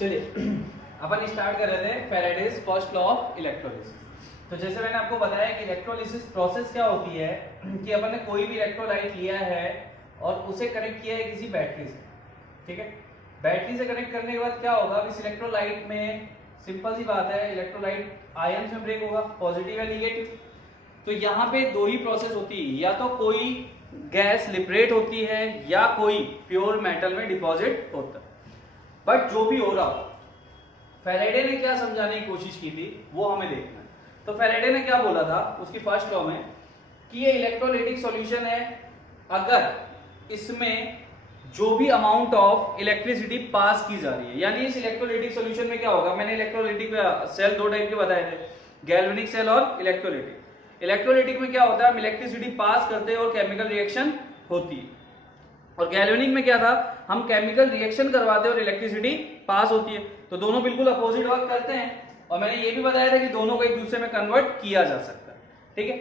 चलिए अपन स्टार्ट कर रहे थे Faraday's first law of electrolysis. तो जैसे मैंने आपको बताया कि इलेक्ट्रोलिसिस प्रोसेस क्या होती है कि अपन ने कोई भी इलेक्ट्रोलाइट लिया है और उसे कनेक्ट किया है किसी बैटरी से, ठीक है। बैटरी से कनेक्ट करने के बाद क्या होगा, इस इलेक्ट्रोलाइट में सिंपल सी बात है, इलेक्ट्रोलाइट आयंस में ब्रेक होगा, पॉजिटिव या निगेटिव। तो यहाँ पे दो ही प्रोसेस होती है, या तो कोई गैस लिबरेट होती है या कोई प्योर मेटल में डिपॉजिट होता है। बट जो भी हो रहा हो, फैराडे ने क्या समझाने की कोशिश की थी वो हमें देखना है। तो फैराडे ने क्या बोला था उसकी फर्स्ट लॉ में कि ये इलेक्ट्रोलाइटिक सॉल्यूशन है, अगर इसमें जो भी अमाउंट ऑफ इलेक्ट्रिसिटी पास की जा रही है, यानी इस इलेक्ट्रोलाइटिक सॉल्यूशन में क्या होगा, मैंने इलेक्ट्रोलाइटिक सेल दो टाइप के बताए थे, गैल्वेनिक सेल और इलेक्ट्रोलाइटिक। इलेक्ट्रोलाइटिक में क्या होता है, हम इलेक्ट्रिसिटी पास करते हैं और केमिकल रिएक्शन होती है, और गैल्वेनिक में क्या था, हम केमिकल रिएक्शन करवाते हैं और इलेक्ट्रिसिटी पास होती है। तो दोनों बिल्कुल अपोजिट वर्क करते हैं, और मैंने ये भी बताया था कि दोनों को एक दूसरे में कन्वर्ट किया जा सकता है, ठीक है।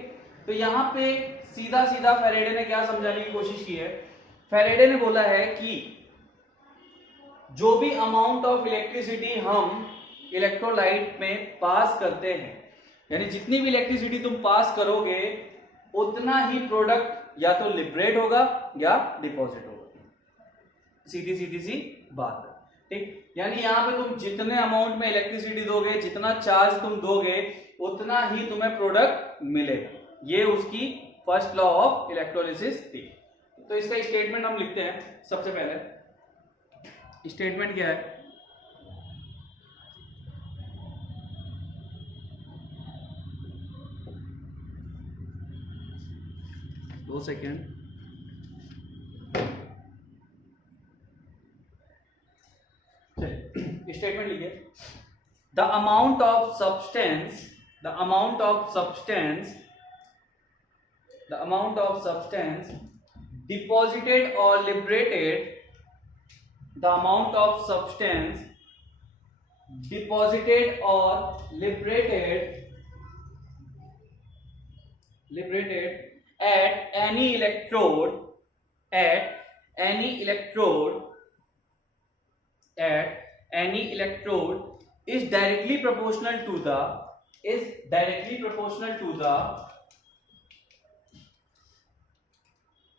तो यहाँ पे सीधा सीधा फैराडे ने क्या समझाने की कोशिश की है, फैराडे ने बोला है कि जो भी अमाउंट ऑफ इलेक्ट्रिसिटी हम इलेक्ट्रोलाइट में पास करते हैं, यानी जितनी भी इलेक्ट्रिसिटी तुम पास करोगे उतना ही प्रोडक्ट या तो लिबरेट होगा या डिपॉजिट होगा। सीधी सीधी सी बात है, ठीक। यानी यहाँ पे तुम जितने अमाउंट में इलेक्ट्रिसिटी दोगे, जितना चार्ज तुम दोगे, उतना ही तुम्हें प्रोडक्ट मिलेगा। ये उसकी फर्स्ट लॉ ऑफ इलेक्ट्रोलिसिस थी। तो इसका स्टेटमेंट हम लिखते हैं। सबसे पहले स्टेटमेंट क्या है, दो सेकेंड, स्टेटमेंट लिखिए, the amount of substance deposited or liberated, the amount of substance deposited or liberated at any electrode is directly proportional to the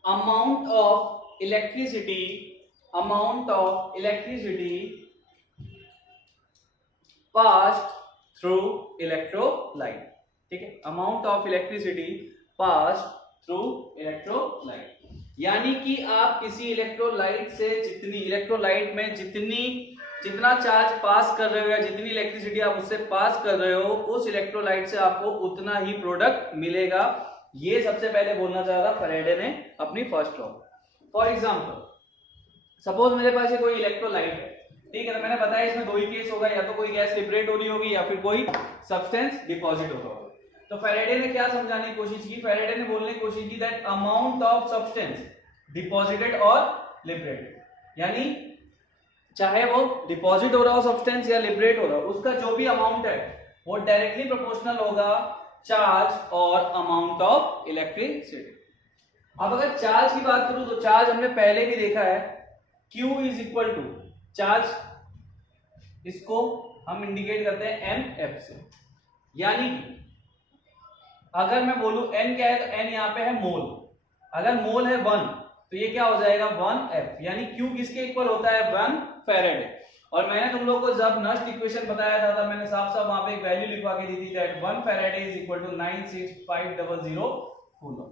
amount of electricity passed through electrolyte, ठीक है। Amount of electricity passed through electrolyte, यानी कि आप किसी electrolyte से electrolyte में जितना charge पास कर रहे हो या जितनी इलेक्ट्रिसिटी आप उससे पास कर रहे हो, उस इलेक्ट्रोलाइट से आपको उतना ही प्रोडक्ट मिलेगा। ये सबसे पहले बोलना चाहा था फैराडे ने अपनी first law. For example, suppose मेरे पास ये कोई इलेक्ट्रोलाइट है, ठीक है। तो मैंने बताया इसमें दो ही केस होगा, या तो कोई गैस लिबरेट हो रही होगी या फिर कोई सब्सटेंस डिपॉजिट होगा। तो फैराडे ने क्या समझाने की कोशिश की, फैराडे ने बोलने की कोशिश की that amount of substance deposited और लिबरेटेड, यानी चाहे वो डिपॉजिट हो रहा हो सब्सटेंस या लिबरेट हो रहा हो, उसका जो भी अमाउंट है वो डायरेक्टली प्रोपोर्शनल होगा चार्ज और अमाउंट ऑफ इलेक्ट्रिसिटी। अब अगर चार्ज की बात करूं तो चार्ज हमने पहले भी देखा है, Q is equal to charge, इसको हम इंडिकेट करते हैं NF से। यानी कि अगर मैं बोलूं N क्या है, तो N यहाँ पे है मोल, अगर मोल है 1 तो ये क्या हो जाएगा 1F, यानी Q किसके इक्वल होता है 1 फैराडे। और मैंने तुम लोग को जब नस्ट इक्वेशन बताया था तब मैंने साफ साफ वहां पे एक वैल्यू लिखवा के दी थी that 1 Faraday is equal to 96500 coulomb,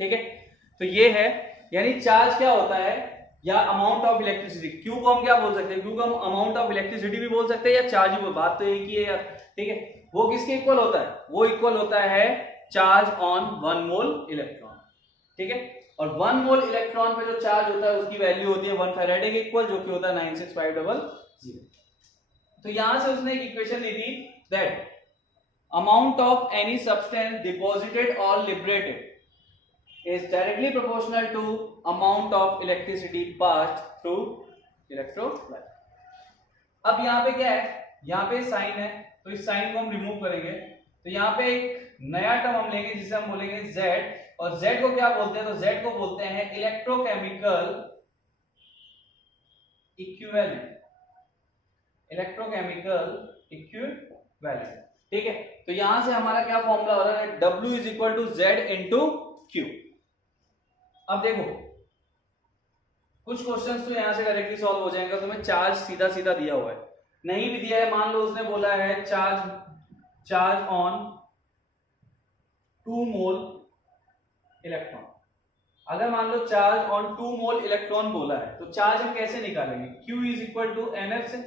ठीक है। तो ये है, यानी चार्ज क्या होता है या अमाउंट ऑफ इलेक्ट्रिसिटी, क्यू को हम क्या बोल सकते हैं, क्यू को हम अमाउंट ऑफ इलेक्ट्रिसिटी भी बोल सकते हैं या चार्ज भी, बात तो एक ही है यार, ठीक है। वो किसके इक्वल होता है, वो इक्वल होता है चार्ज ऑन 1 मोल इलेक्ट्रॉन, ठीक है। और 1 मोल इलेक्ट्रॉन पे जो चार्ज होता है उसकी वैल्यू होती है 1 फैराडे के इक्वल, जो कि होता है 96500। तो यहां से उसने एक इक्वेशन लिखी that amount of any substance deposited और liberated is directly proportional to amount of electricity passed through electrolyte। अब यहाँ पे क्या है, यहाँ पे साइन है, तो इस साइन को हम रिमूव करेंगे, तो यहाँ पे एक नया टर्म हम लेंगे जिसे हम बोलेंगे Z, और Z को क्या बोलते हैं, तो Z को बोलते हैं इलेक्ट्रोकेमिकल इक्विवेलेंट, इलेक्ट्रोकेमिकल इक्विवेलेंट। ठीक है, तो यहां से हमारा क्या फॉर्मूला हो रहा है, W is equal to Z into Q। अब देखो कुछ क्वेश्चंस तो यहां से डायरेक्टली सॉल्व हो जाएगा, तुम्हें चार्ज सीधा सीधा दिया हुआ है, नहीं भी दिया है, मान लो उसने बोला है चार्ज ऑन 2 मोल इलेक्ट्रॉन। अगर मान लो चार्ज ऑन 2 मोल इलेक्ट्रॉन बोला है तो चार्ज हम कैसे निकालेंगे, Q is equal to NF से,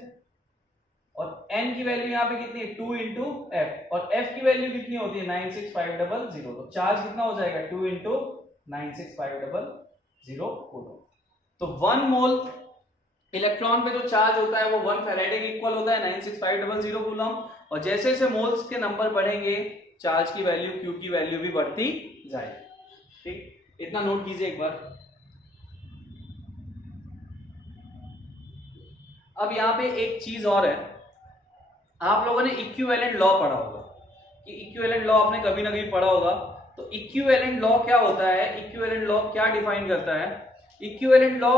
और N की वैल्यू यहाँ पे कितनी है 2 इंटू F, और F की वैल्यू कितनी होती है 96500, तो चार्ज कितना हो जाएगा 2 इंटू 96500 कूलम। तो 1 मोल इलेक्ट्रॉन पे जो चार्ज होता है वो 1 फैराडे के इक्वल होता है 96500 कूलम, और जैसे जैसे मोल्स के नंबर बढ़ेंगे चार्ज की वैल्यू Q की वैल्यू भी बढ़ती जाएगी। ठीक, इतना नोट कीजिए एक बार। अब यहाँ पे एक चीज और है, आप लोगों ने इक्विवेलेंट लॉ पढ़ा होगा, कि इक्विवेलेंट लॉ आपने कभी ना कभी पढ़ा होगा। तो इक्विवेलेंट लॉ क्या होता है, इक्विवेलेंट लॉ क्या डिफाइन करता है, इक्विवेलेंट लॉ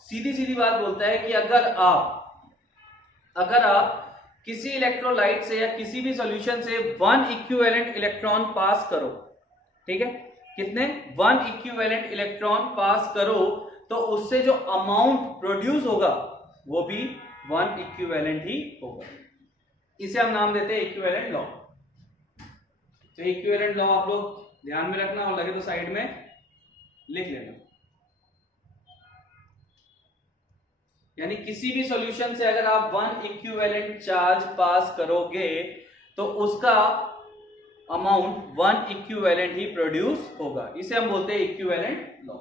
सीधी सीधी बात बोलता है कि अगर आप किसी इलेक्ट्रोलाइट से या किसी भी सॉल्यूशन से 1 इक्विवेलेंट इलेक्ट्रॉन पास करो, ठीक है, कितने 1 इक्विवेलेंट इलेक्ट्रॉन पास करो, तो उससे जो अमाउंट प्रोड्यूस होगा वो भी 1 इक्विवेलेंट ही होगा। इसे हम नाम देते हैं इक्विवेलेंट लॉ। तो इक्विवेलेंट लॉ आप लोग ध्यान में रखना, और लगे तो साइड में लिख लेना। यानी किसी भी सॉल्यूशन से अगर आप 1 इक्विवेलेंट चार्ज पास करोगे तो उसका अमाउंट 1 इक्विवेलेंट ही प्रोड्यूस होगा, इसे हम बोलते हैं इक्विवेलेंट लॉ।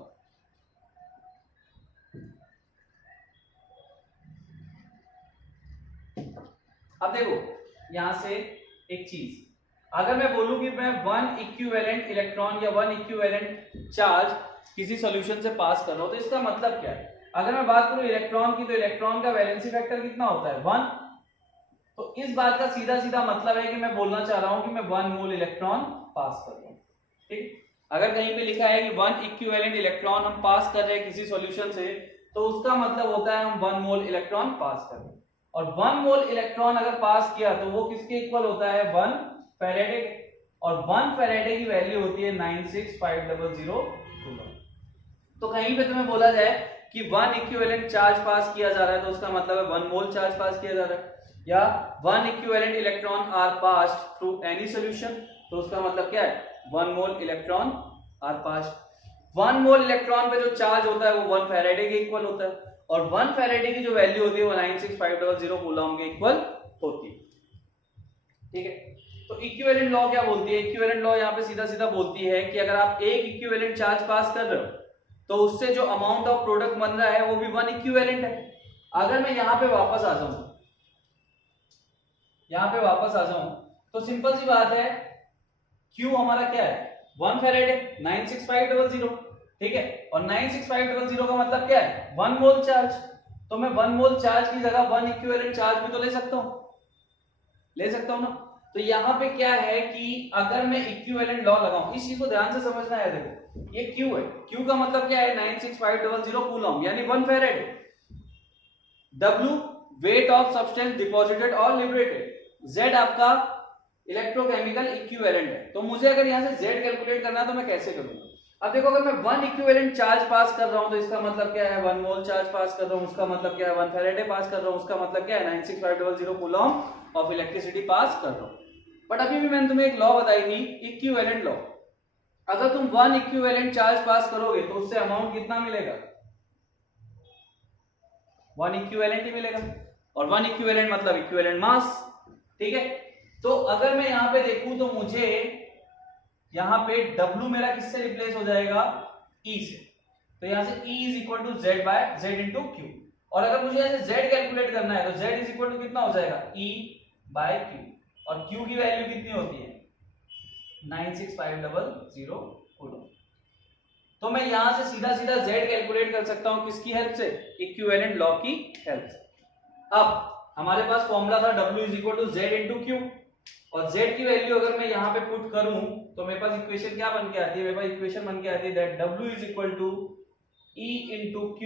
अब देखो यहां से एक चीज, अगर मैं बोलूं कि मैं 1 इक्विवेलेंट इलेक्ट्रॉन या 1 इक्विवेलेंट चार्ज किसी सॉल्यूशन से पास कर रहा हूं, तो इसका मतलब क्या है। अगर मैं बात करूं इलेक्ट्रॉन की, तो इलेक्ट्रॉन का वैलेंसी फैक्टर कितना होता है 1। तो इस बात का सीधा सीधा मतलब है कि मैं बोलना चाह रहा हूं कि मैं 1 मोल इलेक्ट्रॉन पास कर रहा हूं। ठीक, अगर कहीं पे लिखा है कि 1 इक्विवेलेंट इलेक्ट्रॉन हम पास कर रहे हैं किसी सॉल्यूशन से, तो उसका मतलब होता है हम 1 मोल इलेक्ट्रॉन पास कर रहे हैं। और 1 मोल इलेक्ट्रॉन अगर पास किया तो वो किसके इक्वल होता है 1 फैराडे, और 1 फैराडे की वैल्यू होती है 96500 कूलम। तो कहीं पे तुम्हें बोला जाए कि 1 इक्विवेलेंट चार्ज पास किया जा रहा है तो उसका मतलब है 1 मोल चार्ज पास किया जा रहा है, या 1 equivalent electron are passed through any solution, तो उसका मतलब क्या है 1 mole electron are passed. 1 mole electron पे जो चार्ज होता है वो 1 फैराडे के इक्वल होता है, और 1 फैराडे की जो वैल्यू होती है वो 96500 कूलम के इक्वल होती है। ठीक है, तो इक्विवेलेंट लॉ क्या बोलती है, इक्विवेलेंट लॉ यहाँ पे सीधा सीधा बोलती है कि अगर आप एक इक्विवेलेंट चार्ज पास कर रहे हो तो उससे जो अमाउंट ऑफ प्रोडक्ट बन रहा है वो भी 1 इक्विवेलेंट है। अगर मैं यहां पे वापस आ जाऊं, तो सिंपल सी बात है, Q हमारा क्या है 1 फैराडे 96500, ठीक है, और 96500 का मतलब क्या है 1 मोल चार्ज। तो मैं 1 मोल चार्ज की जगह 1 इक्विवेलेंट चार्ज भी तो ले सकता हूं ना। तो यहां पे क्या है कि अगर मैं इक्विवेलेंट लॉ लगाऊं, इस चीज को ध्यान से समझना है। देखो ये Q है, Q का मतलब क्या है 96500 कूलम यानी 1 Faraday. W weight of substance deposited और लिबरेटेड, Z आपका इलेक्ट्रोकेमिकल इक्विवेलेंट है। तो मुझे अगर यहां से Z कैलकुलेट करना है तो मैं कैसे करूंगा। अब देखो अगर मैं 1 इक्विवेलेंट चार्ज पास कर रहा हूं तो इसका मतलब क्या है 1 मोल चार्ज पास कर रहा हूं, उसका मतलब क्या है 1 फैराडे पास कर रहा हूं, उसका मतलब क्या है 96500 कूलम ऑफ इलेक्ट्रिसिटी पास कर रहा हूं। बट अभी भी मैंने तुम्हें एक लॉ बताई थी, इक्विवेलेंट लॉ। अगर तुम 1 इक्विवेलेंट चार्ज पास करोगे तो उससे अमाउंट कितना मिलेगा 1 इक्विवेलेंट ही मिलेगा, और 1 इक्विवेलेंट मतलब इक्विवेलेंट मास। ठीक है, तो अगर मैं यहां पे देखूं तो मुझे यहां पे W मेरा किससे रिप्लेस हो जाएगा E से, तो यहां से E is equal to Z by Z into Q। और अगर मुझे ऐसे Z कैलकुलेट करना है तो Z इज इक्वल टू कितना हो जाएगा E बाय Q, और Q की वैल्यू कितनी होती है 96500 कूलम। तो मैं यहां से सीधा सीधा Z कैलकुलेट कर सकता हूं किसकी हेल्प से, इक्विवेलेंट लॉ की हेल्प से। अब हमारे पास फॉर्मूला था W is equal to Z into Q, और Z की वैल्यू अगर मैं यहां पे पुट करूं तो मेरे पास इक्वेशन क्या बन के आती है, मेरे पास इक्वेशन बन के आती है that W is equal to E into Q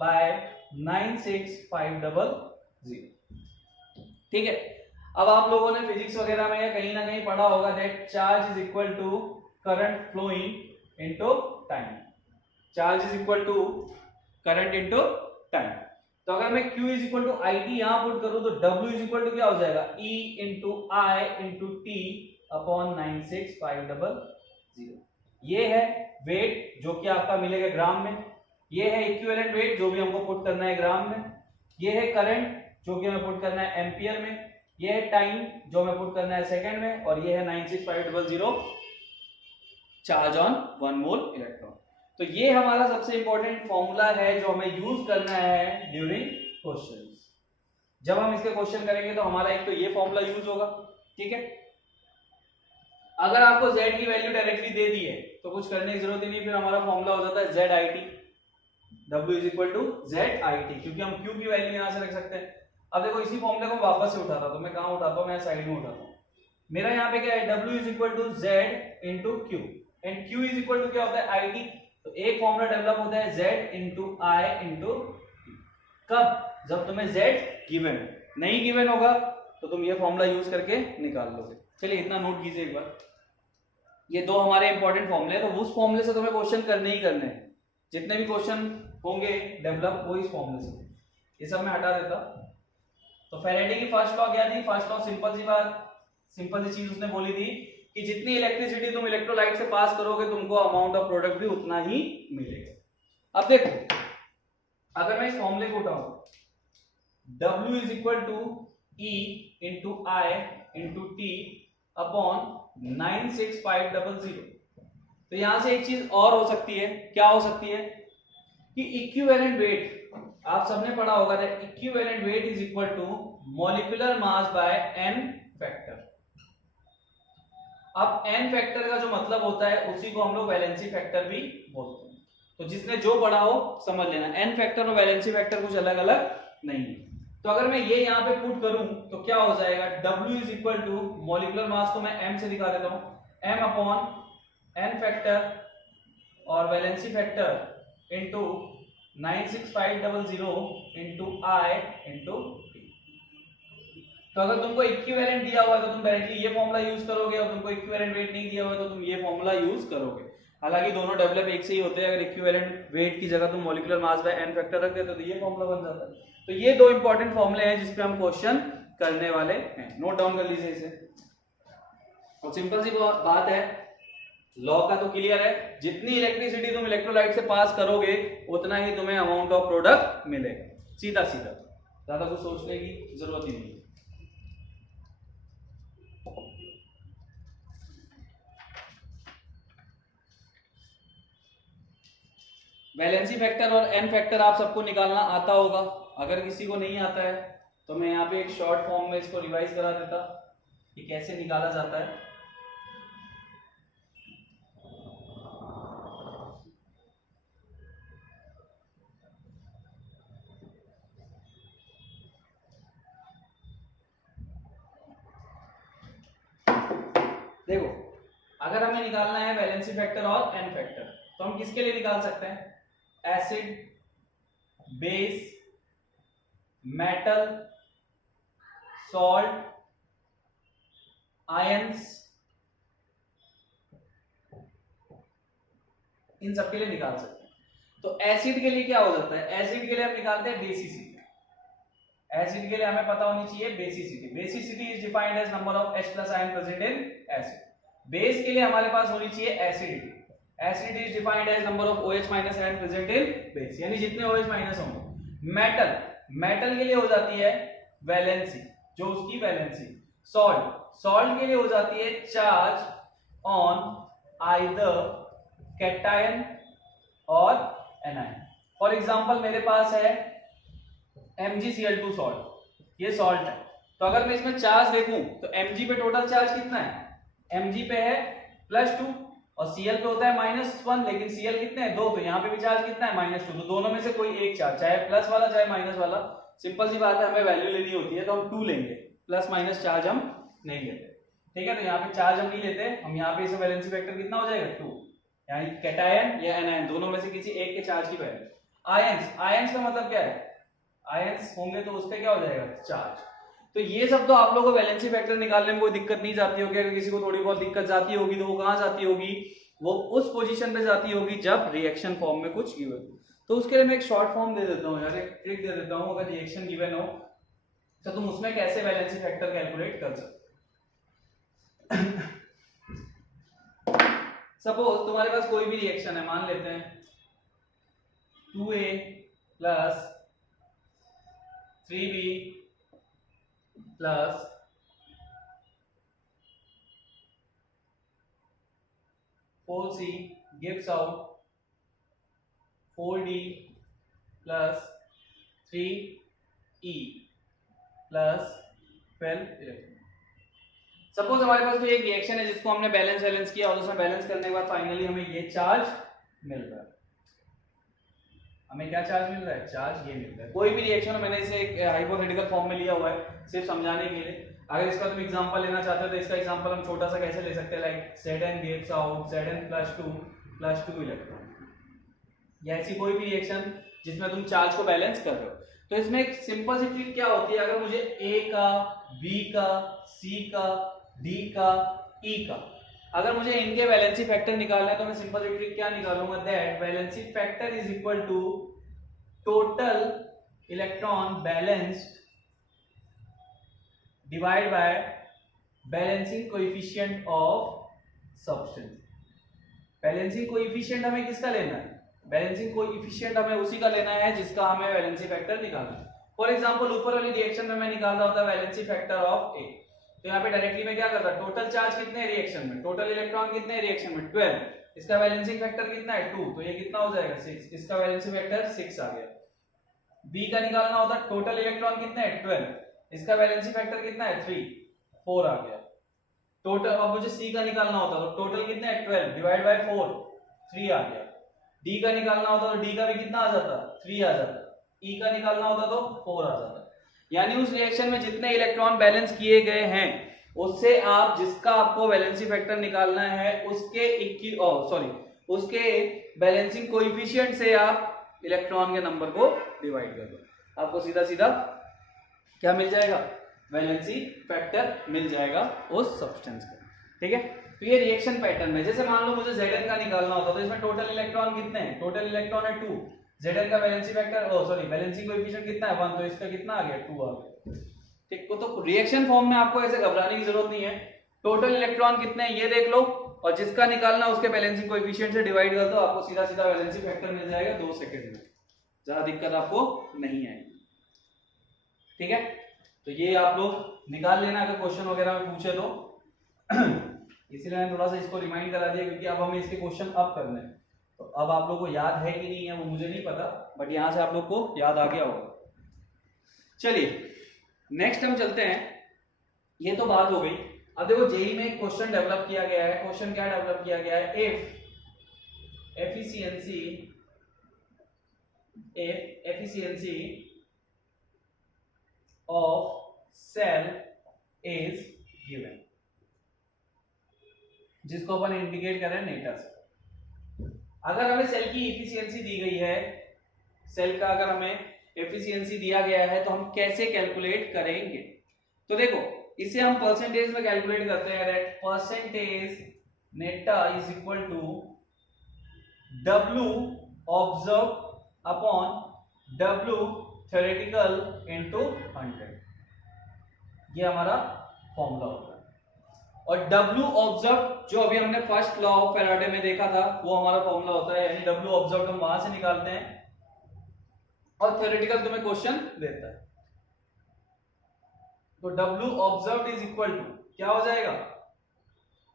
by 96500। ठीक है। अब आप लोगों ने फिजिक्स वगैरह में या कहीं ना कहीं पढ़ा होगा that charge is equal to current flowing into time. Charge is equal to current into time. तो अगर मैं Q is equal to I T यहां पुट करूं तो W इज इक्वल टू क्या हो जाएगा, E into I into T upon 96500। ये है वेट जो कि आपका मिलेगा ग्राम में, ये है इक्विवेलेंट वेट जो भी हमको पुट करना है ग्राम में, ये है करंट जो कि हमें पुट करना है एम्पियर में, ये है टाइम जो हमें पुट करना है सेकंड में, और ये है 96500 चार्ज ऑन 1 मोल इलेक्ट्रॉन। तो ये हमारा सबसे इंपॉर्टेंट फॉर्मूला है जो हमें यूज करना है ड्यूरिंग क्वेश्चंस। जब हम इसके क्वेश्चन करेंगे तो हमारा एक तो ये फॉर्मूला यूज होगा, ठीक है। अगर आपको z की वैल्यू डायरेक्टली दे दी है तो कुछ करने की जरूरत ही नहीं, फिर हमारा फॉर्मूला हो जाता है z i t, w is equal to z i t, क्योंकि हम q की वैल्यू यहां से रख सकते हैं। अब देखो इसी फॉर्मूले को वापस से उठाता हूं, तो मैं कहां उठाता हूं, मैं साइड में उठाता हूं। मेरा यहाँ पे क्या है, w is equal to z into q, and q is equal to क्या होता है i t। तो एक फॉर्मूला डेवलप होता है z into i into t। कब, जब तुम्हें z गिवन, नहीं गिवन होगा तो तुम ये फॉर्मूला यूज करके निकाल लोगे। चलिए इतना नोट कीजिए एक बार, ये दो हमारे इंपॉर्टेंट फॉर्मूले हैं, तो उस फॉर्मूले से तुम्हें क्वेश्चन करने ही करने हैं। जितने भी क्वेश्चन होंगे डेवलप वो इस फॉर्मूले से, ये सब मैं हटा देता। तो फैराडे की फर्स्ट लॉ क्या थी, फर्स्ट लॉ सिंपल सी बात, सिंपल सी चीज उसने बोली थी कि जितनी इलेक्ट्रिसिटी तुम इलेक्ट्रोलाइट से पास करोगे तुमको अमाउंट ऑफ प्रोडक्ट भी उतना ही मिलेगा। अब देखो अगर मैं इस फॉर्मूले को उठाऊं, W is equal to E into I into T upon 96500, तो यहां से एक चीज और हो सकती है, क्या हो सकती है कि इक्विवेलेंट वेट, आप सबने पढ़ा होगा that equivalent weight is equal to molecular mass by n factor. अब n फैक्टर का जो मतलब होता है उसी को हम लोग वैलेंसी फैक्टर भी बोलते हैं। तो जिसने जो पढ़ा हो समझ लेना, n फैक्टर और वैलेंसी फैक्टर कुछ अलग अलग नहीं है। तो अगर मैं ये यहाँ पे पुट करूं तो क्या हो जाएगा, W is equal to molecular mass को मैं m से दिखा देता हूं, m अपॉन n फैक्टर और valency factor into 96500 into I into T. तो अगर तुमको इक्विवेलेंट दिया हुआ है तो तुम डायरेक्टली ये फॉर्मूला यूज करोगे, और तुमको इक्विवेलेंट वेट नहीं दिया हुआ है तो तुम ये फॉर्मूला यूज करोगे। हालांकि दोनों डेवलप एक से ही होते हैं, अगर इक्विवेलेंट वेट की जगह तुम molecular mass by n factor रख देते तो ये फॉर्मूला बन जाता है। तो ये दो इंपॉर्टेंट फॉर्मूले हैं जिस पे हम क्वेश्चन करने वाले हैं, नोट डाउन कर लीजिए इसे। और सिंपल सी बात है, लॉ का तो क्लियर है, जितनी इलेक्ट्रिसिटी तुम इलेक्ट्रोलाइट से पास करोगे उतना ही तुम्हें अमाउंट ऑफ प्रोडक्ट मिलेगा, सीधा सीधा, ज्यादा कुछ सोचने की जरूरत ही नहीं। वैलेंसी फैक्टर और n फैक्टर आप सबको निकालना आता होगा, अगर किसी को नहीं आता है तो मैं यहाँ पे एक शॉर्ट फॉर्म में इसको रिवाइज करा देता कि कैसे निकाला जाता है। देखो अगर हमें निकालना है वैलेंसी फैक्टर और n फैक्टर तो हम किसके लिए निकाल सकते हैं, acid, base, metal, salt, ions, इन सब के लिए निकाल सकते हैं। तो एसिड के लिए क्या हो जाता है, एसिड के लिए हम निकालते हैं बेसिसिटी। एसिड के लिए हमें पता होनी चाहिए basicity. Basicity is defined as number of H plus ion present in acid. Base के लिए हमारे पास होनी चाहिए acidity. Acidity is defined as number of OH minus ion present in base, यानी जितने OH माइनस होंगे। मेटल, मेटल के लिए हो जाती है वैलेंसी, जो उसकी वैलेंसी। सॉल्ट, सॉल्ट के लिए हो जाती है चार्ज ऑन आइदर कैटायन और एनायन। फॉर एग्जांपल मेरे पास है MgCl2 सॉल्ट, ये सॉल्ट है, तो अगर मैं इसमें चार्ज देखूं तो Mg पे टोटल चार्ज कितना है, Mg पे है +2 और Cl पे होता है -1, लेकिन Cl कितने हैं 2, तो यहाँ पे भी चार्ज कितना है -2, तो दोनों में से कोई एक चार्ज, चाहे प्लस वाला चाहे माइनस वाला, सिंपल सी बात है, हमें वैल्यू लेनी होती है तो हम 2 लेंगे, प्लस माइनस चार्ज हम नहीं लेते, ठीक है। तो यहाँ पे चार्ज हम नहीं लेते, हम यहाँ पे इसे वैलेंसी फैक्टर कितना हो जाएगा 2, यानी कैटायन या एनायन दोनों में से किसी एक के चार्ज की वैल्यू। आयंस, आयंस का मतलब क्या है, आयंस होंगे तो उस पे क्या हो जाएगा चार्ज। तो ये सब तो आप लोगों को वैलेंसी फैक्टर निकालने में कोई दिक्कत नहीं जाती होगी। अगर किसी को थोड़ी बहुत दिक्कत जाती होगी तो वो कहाँ जाती होगी, वो उस पोजीशन पे जाती होगी जब रिएक्शन फॉर्म में कुछ गिवन हो। तो उसके लिए मैं एक शॉर्ट फॉर्म दे देता हूँ यार, एक ट्रिक दे देता हूँ। अगर रिएक्शन गिवन हो तो तुम उसमें कैसे वैलेंसी फैक्टर कैलकुलेट कर सकते। सपोज तुम्हारे पास कोई भी रिएक्शन है, मान लेते हैं 2A plus 3B plus 4C gives out 4D plus 3E plus 12 electron. Suppose हमारे पास कोई एक रिएक्शन है जिसको हमने बैलेंस किया और उसमें बैलेंस करने के बाद फाइनली हमें ये चार्ज मिल रहा है। हमें क्या चार्ज मिल रहा है, चार्ज ये मिल रहा है। कोई भी रिएक्शन, मैंने इसे एक हाइपोथेटिकल फॉर्म में लिया हुआ है सिर्फ समझाने के लिए। अगर इसका तुम एग्जांपल लेना चाहते हो तो इसका एग्जांपल हम छोटा सा कैसे ले सकते हैं, like Zn gives out Zn plus 2 electron, या ऐसी कोई भी रिएक्शन जिसमें तुम चार्ज को बैलेंस कर रहे हो। तो इसमें एक सिंपल सी ट्रिक क्या होती है, अगर मुझे A का, B का, C का, D का, E का, अगर मुझे इनके वैलेंसी फैक्टर निकालना है तो मैं सिंपल सी ट्रिक क्या निकालूंगा, that valency factor is equal to total electron balanced divide by balancing coefficient of substance. Balancing coefficient हमें किसका लेना है, बैलेंसिंग कोएफिशिएंट हमें उसी का लेना है जिसका हमें वैलेंसी फैक्टर निकालना है। फॉर एग्जांपल ऊपर वाली रिएक्शन में मैं निकाल रहा होता वैलेंसी फैक्टर ऑफ A, तो यहाँ पे डायरेक्टली मैं क्या करता, टोटल चार्ज कितने हैं रिएक्शन में, टोटल इलेक्ट्रॉन कितने हैं रिएक्शन में 12, इसका बैलेंसिंग फैक्टर कितना है 2, तो ये कितना हो जाएगा 6, इसका बैलेंसिंग फैक्टर 6 आ गया। B का निकालना होता टोटल इलेक्ट्रॉन कितने हैं 12, इसका बैलेंसिंग फैक्टर कितना है 3, 4 आ गया। टोटल अब मुझे C का निकालना होता तो टोटल कितना है 12 डिवाइड बाय 4, 3 आ गया। D का निकालना होता तो D का भी कितना आ जाता, 3 आ जाता। E का निकालना होता तो 4 आ जाता। यानी उस रिएक्शन में जितने इलेक्ट्रॉन बैलेंस किए गए हैं उससे आप जिसका आपको वैलेंसी फैक्टर निकालना है उसके बैलेंसिंग कोएफिशिएंट से आप इलेक्ट्रॉन के नंबर को डिवाइड कर दो, आपको सीधा सीधा क्या मिल जाएगा, वैलेंसी फैक्टर मिल जाएगा उस सब्सटेंस का। ठीक है, तो ये रिएक्शन पैटर्न है। जैसे मान लो मुझे Zn का निकालना होता तो इसमें टोटल इलेक्ट्रॉन कितने हैं, टोटल इलेक्ट्रॉन है 2, Zn का बैलेंसी फैक्टर बैलेंसिंग कोएफिशिएंट कितना है 1, तो इसका कितना आ गया 2 आ गया। ठीक, तो रिएक्शन फॉर्म में आपको ऐसे घबराने की जरूरत नहीं है, टोटल इलेक्ट्रॉन कितने हैं ये देख लो और जिसका निकालना उसके बैलेंसिंग कोएफिशिएंट से डिवाइड कर दो, आपको सीधा सीधा बैलेंसी फैक्टर मिल जाएगा 2 सेकंड में, ज्यादा दिक्कत आपको नहीं आएगी। ठीक है, तो ये आप लोग निकाल लेना अगर क्वेश्चन वगैरह में पूछे तो। इसीलिए मैंने थोड़ा सा इसको रिमाइंड करा दिया क्योंकि अब हमें इसके क्वेश्चन अब करने हैं। तो अब आप लोग को याद है कि नहीं है वो मुझे नहीं पता, बट यहां से आप लोग को याद आ गया होगा। चलिए नेक्स्ट हम चलते हैं, ये तो बात हो गई। अब देखो जेई में एक क्वेश्चन डेवलप किया गया है। क्वेश्चन क्या डेवलप किया गया है, if efficiency of cell is given, जिसको अपन इंडिकेट कर रहे हैं नेटा से। अगर हमें सेल की एफिशिएंसी दी गई है, सेल का अगर हमें एफिशिएंसी दिया गया है तो हम कैसे कैलकुलेट करेंगे, तो देखो इसे हम परसेंटेज में कैलकुलेट करते हैं, दैट परसेंटेज नेटा is equal to W observe upon W theoretical into 100, ये हमारा फॉर्मूला होता है। और W ऑब्जर्व जो अभी हमने फर्स्ट लॉ ऑफ फैराडे में देखा था वो हमारा फॉर्मूला होता है, यानी W ऑब्जर्व हम वहां से निकालते हैं और थ्योरेटिकल तुम्हें क्वेश्चन देता है। तो W observed is equal to क्या हो जाएगा,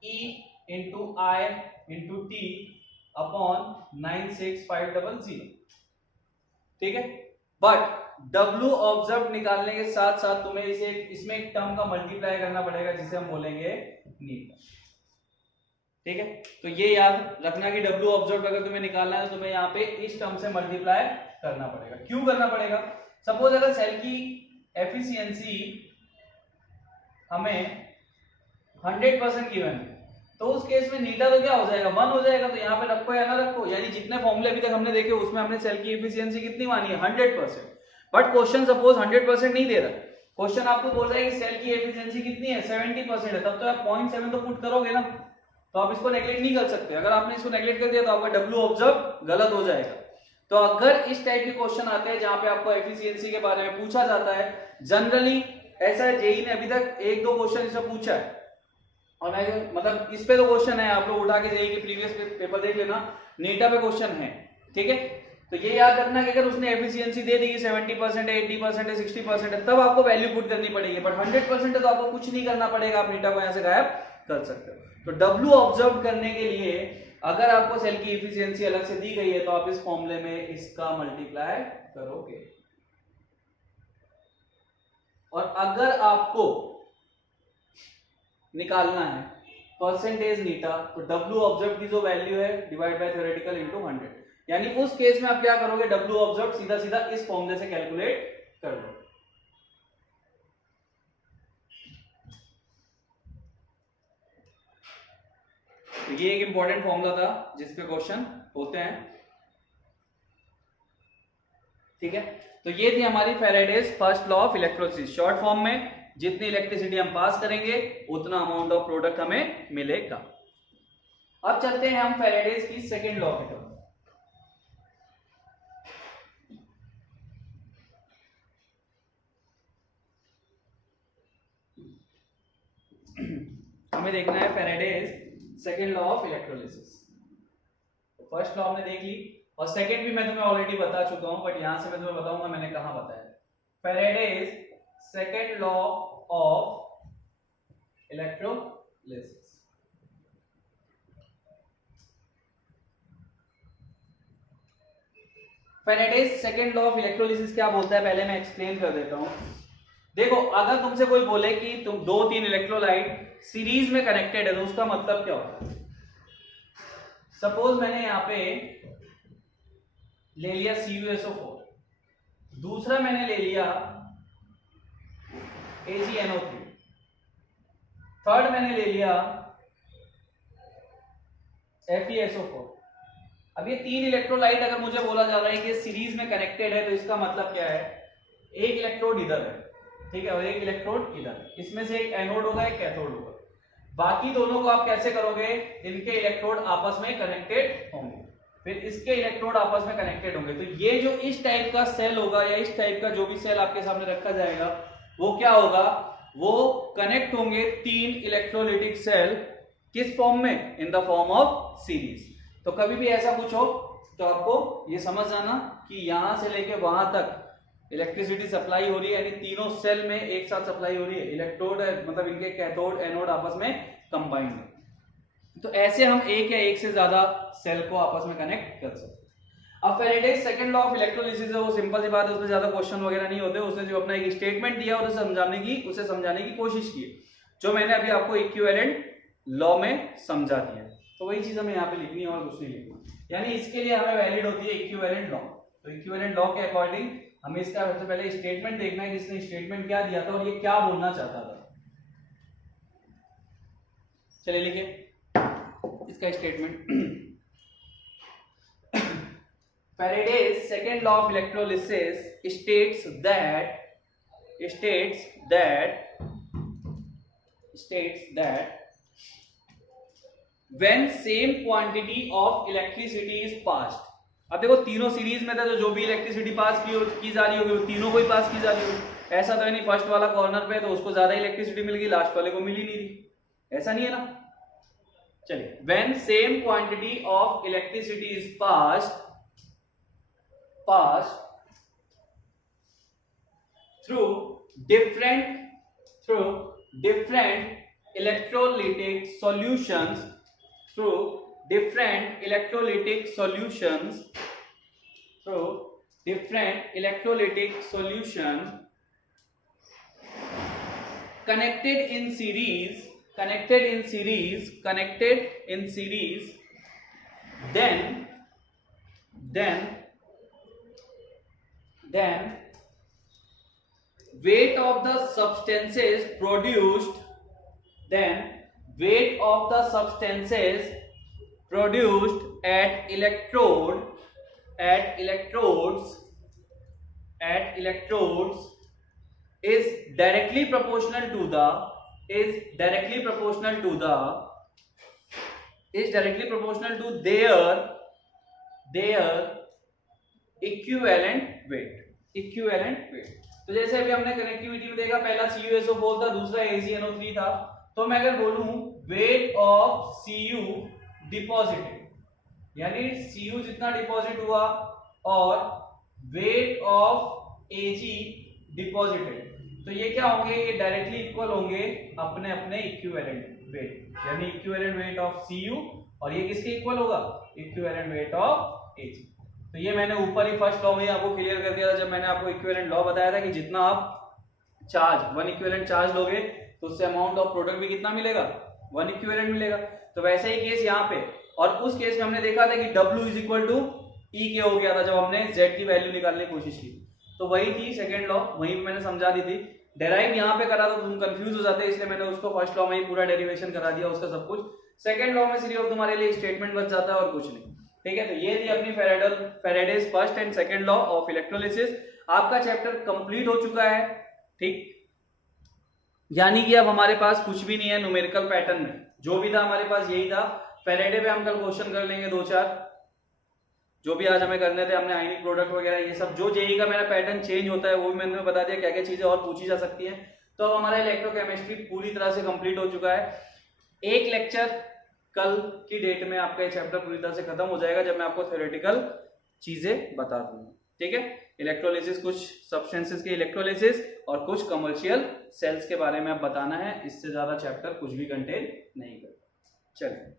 E into I into T upon 96500। ठीक है, बट W ऑब्जर्व निकालने के साथ साथ तुम्हें इसे इसमें एक टर्म का मल्टीप्लाई करना पड़ेगा जिसे हम बोलेंगे नीटा। ठीक है, तो ये याद रखना कि W ऑब्जर्व अगर तुम्हें निकालना है तो तुम्हें यहाँ पे इस टर्म से मल्टीप्लाई करना पड़ेगा। क्यों करना पड़ेगा, सपोज अगर सेल की एफिशिएंसी हमें 100% गिवन है तो उस केस में नीटा तो क्या हो जाएगा 1 हो जाएगा। तो यहाँ पे रखो या ना रखो, यानी जितने फॉर्मूले अभी तक हमने देखे उसमें हमने सेल की एफिशिएंसी कितनी मानी है 100%, बट क्वेश्चन सपोज 100% नहीं दे रहा, क्वेश्चन आपको बोल रहा है कि सेल की एफिशिएंसी कितनी है 70% है, तब तो आप 0.7 तो पुट करोगे ना, तो आप इसको नेग्लेक्ट नहीं कर सकते। अगर आपने इसको नेग्लेक्ट कर दिया तो आपका डब्ल्यू ऑब्जर्व गलत हो जाएगा। तो अगर इस टाइप के क्वेश्चन आते हैं जहां पे आपको एफिशिएंसी के बारे में पूछा जाता है, जनरली ऐसा जेई ने अभी तक 1-2 क्वेश्चन इससे पूछा है, और मैं मतलब इस पे तो क्वेश्चन है, आप लोग उठा के जेई के प्रीवियस पेपर देख लेना, नीटा पे क्वेश्चन है, ठीक है। तो ये याद रखना कि अगर उसने एफिशिएंसी दे दी 70% है, 80% है, 60% है, तब आपको वैल्यू पुट करनी पड़ेगी, बट 100% है तो आपको कुछ नहीं करना पड़ेगा, आप नीटा को यहां से गायब कर सकते हो। तो डब्ल्यू ऑब्जर्व करने के लिए अगर आपको सेल की एफिशिएंसी अलग से दी गई है तो आप इस फॉर्मूले में इसका मल्टीप्लाई करोगे, और अगर आपको निकालना है परसेंटेज नीटा, तो डब्ल्यू ऑब्जर्व की जो वैल्यू है डिवाइड बाय थ्योरेटिकल इनटू 100, यानी उस केस में आप क्या करोगे, डब्ल्यू ऑब्जर्व सीधा सीधा इस फॉर्मूले से कैलकुलेट कर लो। तो ये एक इंपॉर्टेंट फॉर्मूला था जिसपे क्वेश्चन होते हैं, ठीक है। तो ये थी हमारी Faraday's first law of electrolysis. Short form में जितनी इलेक्ट्रिसिटी हम पास करेंगे उतना अमाउंट ऑफ प्रोडक्ट हमें मिलेगा। अब चलते हैं हम फैराडेज की सेकेंड लॉ की तरफ। हमें देखना है Faraday's second law of electrolysis. First law हमने देख ली, और सेकेंड भी मैं तुम्हें ऑलरेडी बता चुका हूं, बट यहां से मैं तुम्हें बताऊंगा मैंने कहां बताया। Faraday's second law of electrolysis. Faraday's second law of electrolysis क्या बोलता है, पहले मैं एक्सप्लेन कर देता हूं। देखो, अगर तुमसे कोई बोले कि तुम 2-3 इलेक्ट्रोलाइट सीरीज में कनेक्टेड है, तो उसका मतलब क्या होता है। सपोज मैंने यहां पे ले लिया CuSO4, दूसरा मैंने ले लिया AgNO3, थर्ड मैंने ले लिया FeSO4। अब ये 3 इलेक्ट्रोलाइट अगर मुझे बोला जा रहा है कि सीरीज में कनेक्टेड है, तो इसका मतलब क्या है, एक इलेक्ट्रोड इधर है, ठीक है, और एक इलेक्ट्रोड इधर, इसमें से एक एनोड होगा एक कैथोड होगा। बाकी दोनों को आप कैसे करोगे, इनके इलेक्ट्रोड आपस में कनेक्टेड होंगे, फिर इसके इलेक्ट्रोड आपस में कनेक्टेड होंगे। तो ये जो इस टाइप का सेल होगा, या इस टाइप का जो भी सेल आपके सामने रखा जाएगा, वो क्या होगा, वो कनेक्ट होंगे 3 इलेक्ट्रोलिटिक सेल, किस फॉर्म में, in the form of series. तो कभी भी ऐसा कुछ हो तो आपको ये समझ जाना कि यहां से लेके वहां तक इलेक्ट्रिसिटी सप्लाई हो रही है, यानी तीनों सेल में एक साथ सप्लाई हो रही है, इलेक्ट्रोड मतलब इनके कैथोड एनोड आपस में कंबाइंड है। तो ऐसे हम एक या एक से ज्यादा सेल को आपस में कनेक्ट कर सकते हैं। अब Faraday's second law of electrolysis है, वो सिंपल सी बात है, उसमें ज्यादा क्वेश्चन वगैरह नहीं होते। उसने जो अपना एक स्टेटमेंट दिया और उसे समझाने की कोशिश की, जो मैंने अभी आपको इक्विवेलेंट लॉ में समझा दिया। तो वही चीज हमें यहाँ पे लिखनी है और कुछ नहीं लिखना, यानी इसके लिए हमें वैलिड होती है इक्विवेलेंट लॉ। तो इक्विवेलेंट लॉ के अकॉर्डिंग हमें इसका सबसे पहले स्टेटमेंट देखना है कि इसने स्टेटमेंट क्या दिया था और ये क्या बोलना चाहता था। चलिए लिखिए इसका statement. Faraday's second law of electrolysis states that when same quantity of electricity is passed, अब देखो तीनों सीरीज में था, तो जो भी इलेक्ट्रिसिटी पास की जा रही होगी वो तीनों को ही पास की जा रही होगी। ऐसा तो नहीं फर्स्ट वाला कॉर्नर पे तो उसको ज्यादा इलेक्ट्रिसिटी मिल गई, लास्ट वाले को मिली नहीं रही, ऐसा नहीं है ना। चलिए, when same quantity of electricity is passed through different electrolytic solutions, connected in series, then weight of the substances produced at electrodes is directly proportional to the their equivalent weight। तो जैसे अभी हमने कनेक्टिविटी में देखा, पहला CuSO4 था, दूसरा AgNO3 था। तो मैं अगर बोलूं वेट ऑफ Cu डिपॉजिटेड, यानी Cu जितना डिपॉजिट हुआ और वेट ऑफ Ag डिपॉजिटेड, तो ये क्या होंगे, ये डायरेक्टली इक्वल होंगे अपने अपने इक्विवेलेंट वेट, यानी इक्विवेलेंट वेट ऑफ Cu और ये किसके इक्वल होगा, इक्विवेलेंट वेट ऑफ Ag। तो ये मैंने ऊपर ही फर्स्ट लॉ में आपको क्लियर कर दिया था जब मैंने आपको इक्विवेलेंट लॉ बताया था कि जितना आप चार्ज वन इक्विवेलेंट चार्ज लोगे तो उससे अमाउंट ऑफ प्रोडक्ट भी कितना मिलेगा, वन इक्विवेलेंट मिलेगा। तो वैसे ही केस यहाँ पे, और उस केस में हमने देखा था कि W is equal to E के हो गया था जब हमने Z की वैल्यू निकालने की कोशिश की। तो वही थी सेकेंड लॉ, वही मैंने समझा दी थी। डेराइव यहाँ पे करा तो तुम कंफ्यूज हो जाते, इसलिए मैंने उसको फर्स्ट लॉ में ही पूरा डेरिवेशन करा दिया उसका सब कुछ। सेकेंड लॉ में सिर्फ तुम्हारे लिए स्टेटमेंट बच जाता है और कुछ नहीं, ठीक है। तो ये थी अपनी Faraday's first and second law of electrolysis. आपका चैप्टर कंप्लीट हो चुका है, ठीक, यानी कि अब हमारे पास कुछ भी नहीं है न्यूमेरिकल पैटर्न में, जो भी था हमारे पास यही था। फैराडे पे हम कल क्वेश्चन कर लेंगे 2-4, जो भी आज हमें करने थे, हमने आयनिक प्रोडक्ट वगैरह ये सब, जो जेई का मेरा पैटर्न चेंज होता है वो भी मैंने बता दिया, क्या क्या चीजें और पूछी जा सकती हैं। तो अब हमारा इलेक्ट्रोकेमिस्ट्री पूरी तरह से कंप्लीट हो चुका है। एक लेक्चर कल की डेट में आपका ये चैप्टर पूरी तरह से खत्म हो जाएगा जब मैं आपको थ्योरेटिकल चीजें बता दूंगा, ठीक है। इलेक्ट्रोलिसिस, कुछ सब्सटेंसेस के इलेक्ट्रोलिसिस और कुछ कमर्शियल सेल्स के बारे में आप बताना है, इससे ज्यादा चैप्टर कुछ भी कंटेन नहीं करता। चलिए।